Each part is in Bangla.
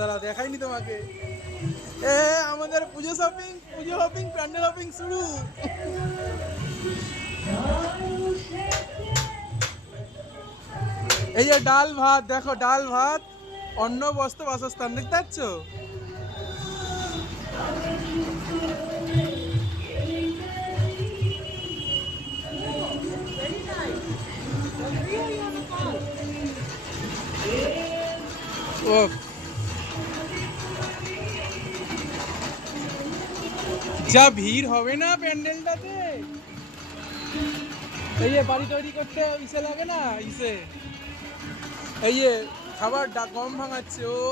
দাঁড়া দেখাইনি তোমাকে। এ আমাদের পুজো শপিং প্যান্ডেল শপিং শুরু। এই যে ডাল ভাত দেখো, ডাল ভাত, অন্ন বস্ত্র বাসস্থান দেখতে পাচ্ছ? ও যা ভিড় হবে না প্যান্ডেলটাতে। এই যে বাড়ি তৈরি করতে ইসে লাগে না, ইসে এই যে খাবার গম ভাঙাচ্ছে। ও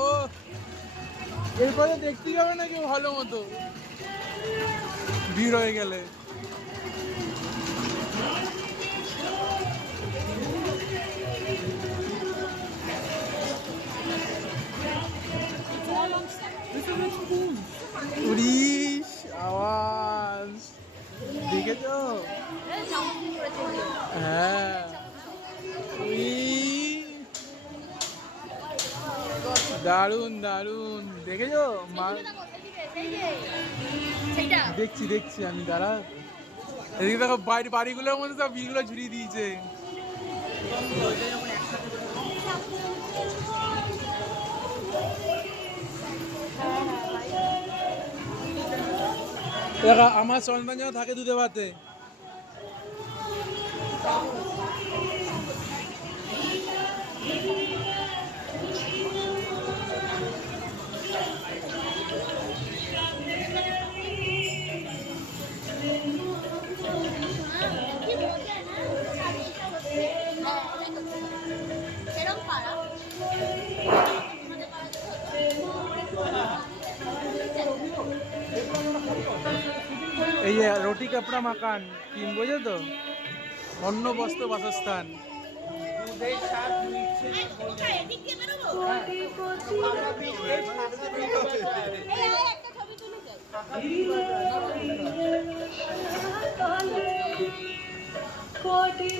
এরপরে দেখতেই হবে না কেউ ভালো মতো, ভিড় হয়ে গেলে। উড়িস আওয়াজ দেখেছো? হ্যাঁ দারুন দারুন দেখেছো? দেখছি দেখছি আমি, দাঁড়া। এদিকে দেখো বাড়িগুলোর মধ্যে সব ভিড়গুলো ঝুড়িয়ে দিয়েছে। আমার সন্তান যেন থাকে দুধে ভাতে। এই যে রুটি কাপড়া মাকান কিন, বোঝো তো? অন্ন বস্ত্র বাসস্থান। কোটি